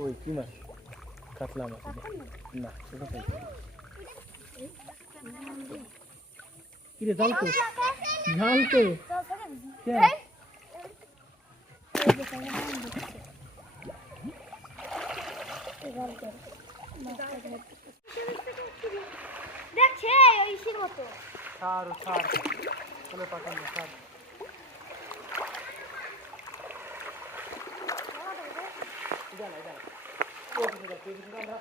ওই কি মাছ? কাতলা মাছ। না ছোট সাইজ কি রে জাল তো। জাল তো। কে? দেখছে ঐশীর মতো। ছাড় ও ছাড়। চলে পাঠানো জানা জানা ও কিছু দেখ তুই কিছু আমরা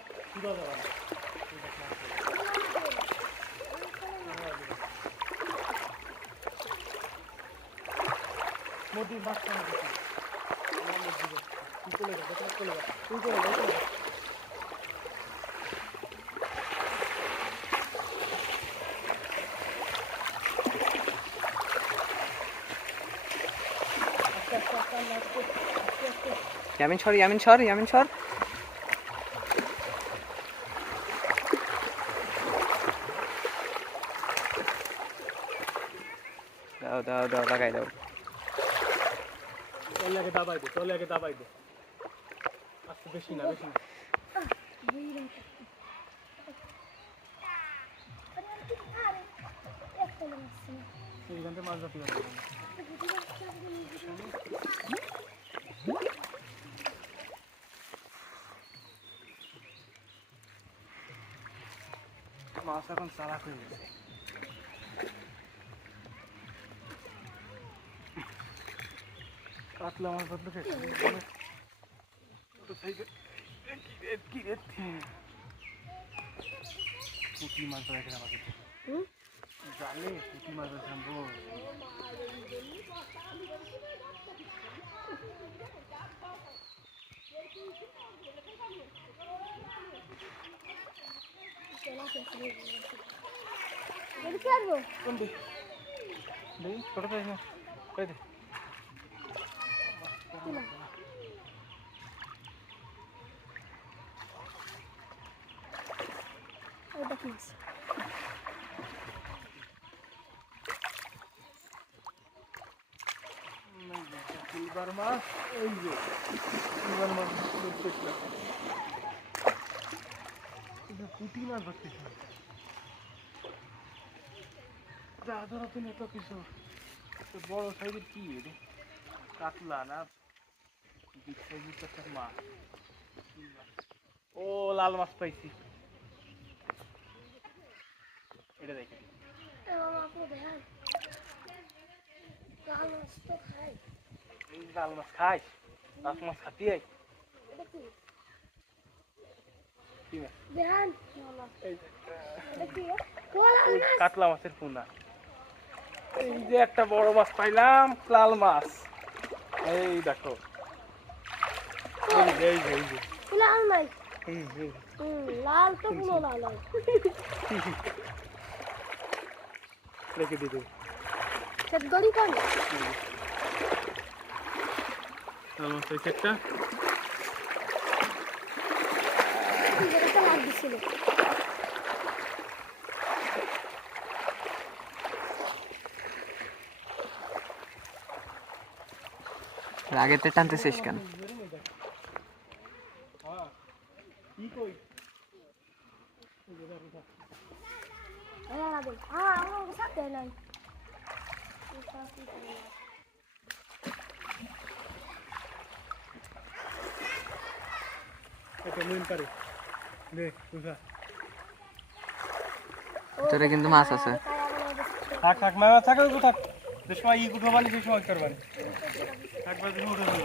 ইয়ামিন সর ইয়ামিন সর দাও দাও দাও লাগাই দাও চলে আগে দাবাই দে চলে আগে দাবাই দে আস্তে বেশি না বেশি না এইখান থেকে মাছ ধরতে পারব না। মাছ এখন চালাক হয়ে গেছে কাতলা মাছ ধরতে গেছে পুঁটি মাছ ধরেছে আমাকে জালে পুঁটি মাছ ধরেছিলাম বল কোন দে দেখি ছোট সাইজ না কই দে সিলভার মাছ এই যে সিলভার মাছ এটা পুঁটি মাছ ধরতেছে যা ধরা তুমি এত কিছু বড় সাইজের কি কাতলা না বিগ সাইজের তো একটা মাছ কি মাছ? ও, লাল মাছ পাইছি। এটা লাল মাছ লাল মাছ কাতলা মাছের পোনা। এই যে একটা বড় মাছ পাইলাম, লাল মাছ। এই দেখো এই যে, এই যে, এই যে, লাল নাই লাল তো পুরো লাল হয় রেখে দিয়ে দেবো সে দড়ি কোন মাছ পাইছে একটা একটা লাগ কেন হ্যাঁ কি কই হ্যাঁ না বল হ্যাঁ আমার সাথে নাই এটা নুন পারে দে বুঝা তোরে কিন্তু মাছ আছে। থাক থাক না থাক ওই থাক। যে সময় ই উঠো মানে যে সময় করবানি থাক বাদ উঠে যাব।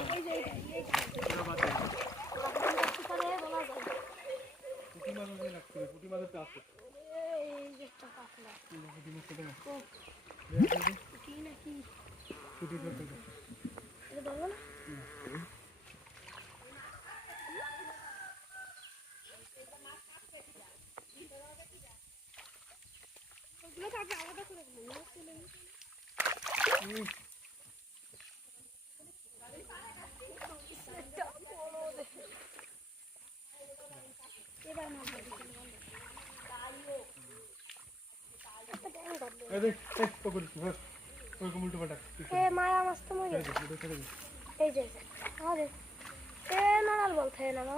পুঁটি মাছ লাগছে পুঁটি মাছ তো আছে পুঁটি ওই উল্টো মায়া মাছ তো মরে। এই যে আমাদের এ নড়াল বলতে না না,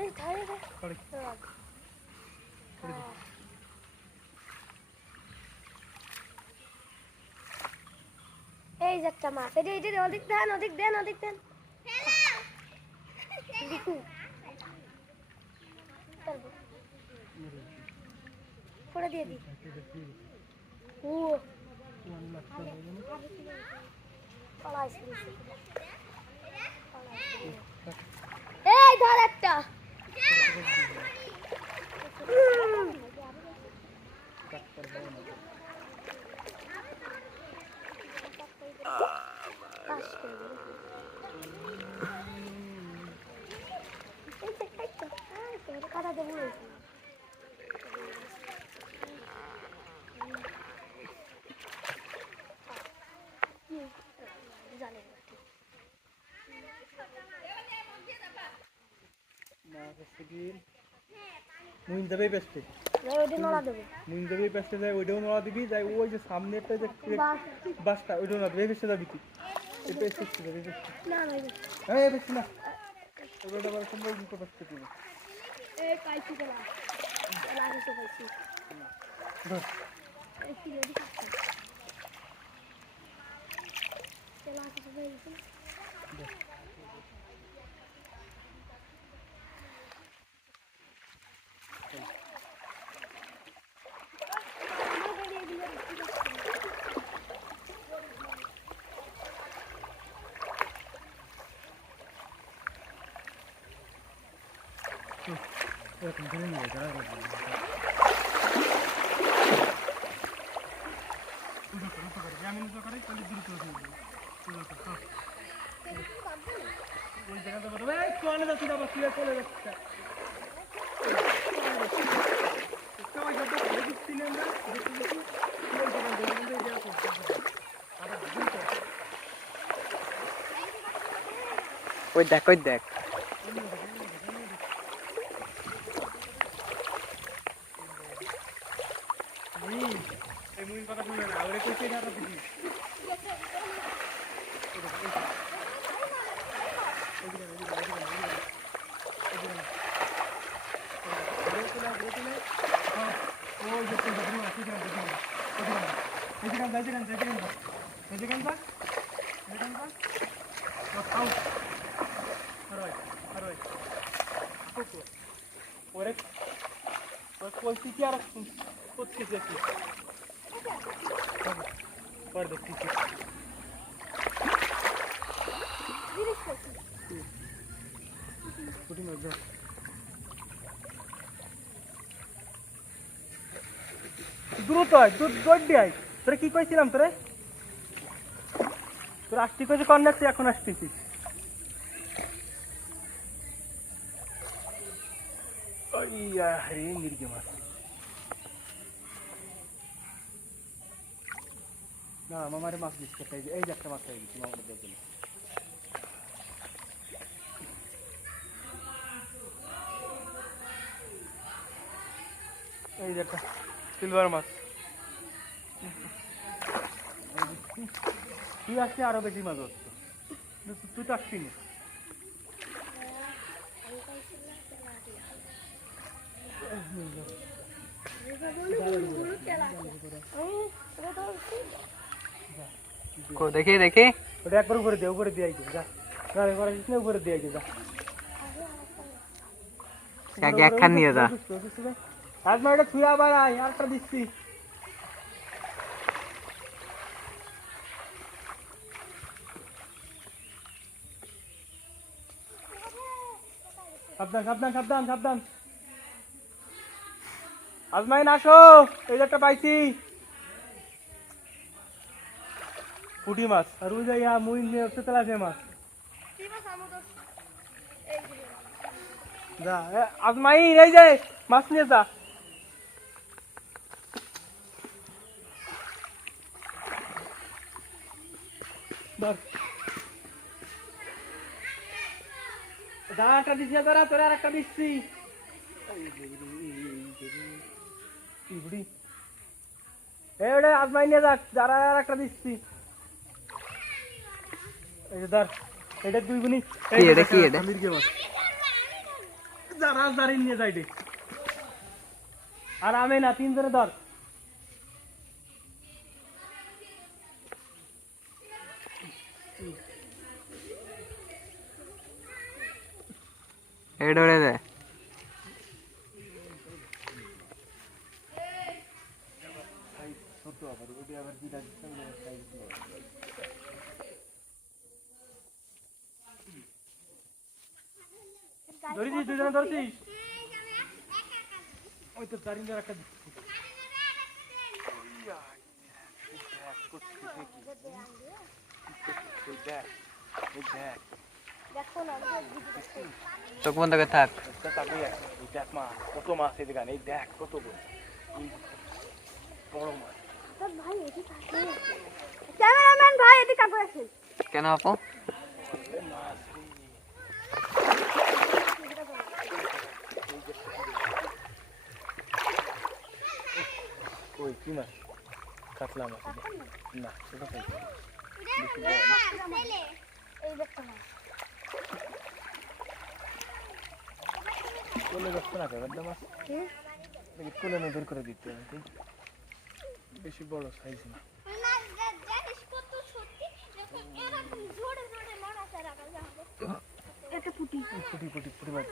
এই দে সরি। এই যে একটা মাছ। এই যে ওদিক দেন ওদিক দেন ওদিক দেন। করে দিয়ে দি ও। এই ধর একটা। কাটা না ঠিক। মাছ হচ্ছে কি নড়া দেবো। যায় ওইটাও নেওয়া দিবি যাই ওই যে সামনে একটা যে বাসটা ওইটাও না দেবে যাবি তুই। এই না না হ্যাঁ না। আবার সম্ভব দিবি এই ধর। এই কি রেডি চলো হয়ে গেছে এরকম ধরে নিয়ে যারা আমি তো করে তাহলে দ্রুত হয়ে যাবে ওই জায়গাটা বলতে এই কোয়ানে যাচ্ছি না বাস চলে যাচ্ছে সবাই যত দেখছি না আমরা দেখছি দেখি ওই জায়গা ধরে কিন্তু এই জায়গা করতে আবার দ্রুত ওই দেখ ওই দেখ। এই এই মুইন কথা শুনে না ওরে কইছে না তো দিদি ওরে ওরে দ্রুত আয় দ্রুত দৌড় আয় তোরা কি কইছিলাম তোরে? তোরা আসতে কইছে কন্যাক তুই এখন আসতেছিস। আইয়া রে মির্গে মাছ না মামারে মাছ দিচ্ছে এই যে এই যে একটা মাছ হয়ে গেছে মামার দেখবেন এই যে একটা সিলভার মাছ তুই আসছে আরও বেশি মাছ হচ্ছে কিন্তু তুই তো আসছিস কো দেখি দেখি ওটা একবার উপরে দে উপরে দিয়ে আইছে যা না রে করে না উপরে দিয়ে আইছে যা আগে একখান নিয়ে যা আজ মা এটা ছুঁয়ে আবার আয় আরেকটা দিচ্ছি সাবধান সাবধান সাবধান সাবধান আজমাইন, আসো। এই যে একটা পাইছি। পুঁটি মাছ। আর ওই যে ইয়া মুই নিয়ে হচ্ছে তেলা মাছ। যা আজমাইন, এই যে মাছ নিয়ে যা। যা একটা দিচ্ছি তোরা তোরা আর একটা দিচ্ছি। কি বুড়ি এই ওটা আজমাই নিয়ে যাক যারা আর একটা দিচ্ছি এই যে ধর এটা দুই গুণি কি এটা, কি এটা? মির্গে মাছ যারা জারি নিয়ে যাই রে আর আমি না তিন জনে ধর এটা উড়ে যায় ধরেছিস দুজনে ধরছিস। ওই তো চারিন একটা দেখ, ওই দেখ, দেখো না চোখ বন্ধ করে থাক। দেখ মাছ, কত মাছ এই দেখ কত বড় মাছ। ক্যামেরাম্যান ভাই এদিকে কাকু আসেন কেন আপু। ওই কি মাছ কাতলা মাছ। না দেখো না কোলে যাচ্ছে না কেন মাছ কোলে বের করে দিতে হবে? বেশি বড় সাইজ না। এটা পুটি। মাছ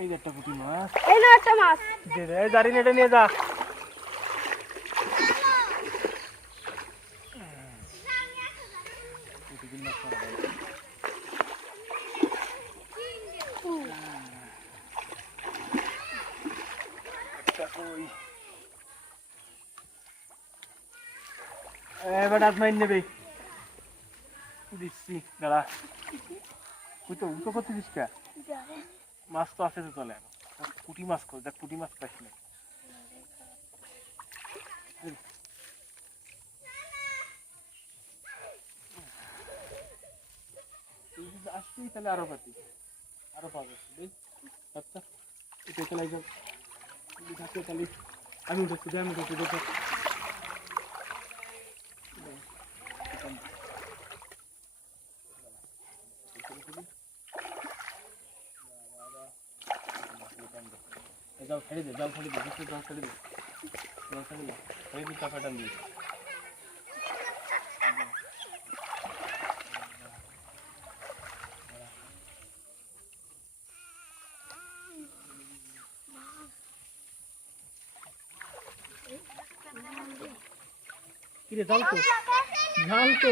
এই একটা পুটি মাছ। এই না একটা মাছ। দে দে এই জারি নেটে নিয়ে যা প্রতিদিন মাছ মারা যায়। একটা কই। এ বেটা মাইন নেবে। দিচ্ছি, দাঁড়া। তুই তো, উল্টো করতে দিস মাছ তো আছে তো চলে পুটি মাছ কর, দেখ, পুটি মাছ পাইস না তাহলে আরও পাতি আরও পাবো আচ্ছা এটা চলে যদি তাহলে আমি উঠেছি আমি উঠেছি ছেড়ে দে যাও ছেড়ে দে বিষ্ণু যাও ছেড়ে দে। যাও ছেড়ে দে। ছেড়ে দে চাকাটা দিয়ে কিরে জাল তো জাল তো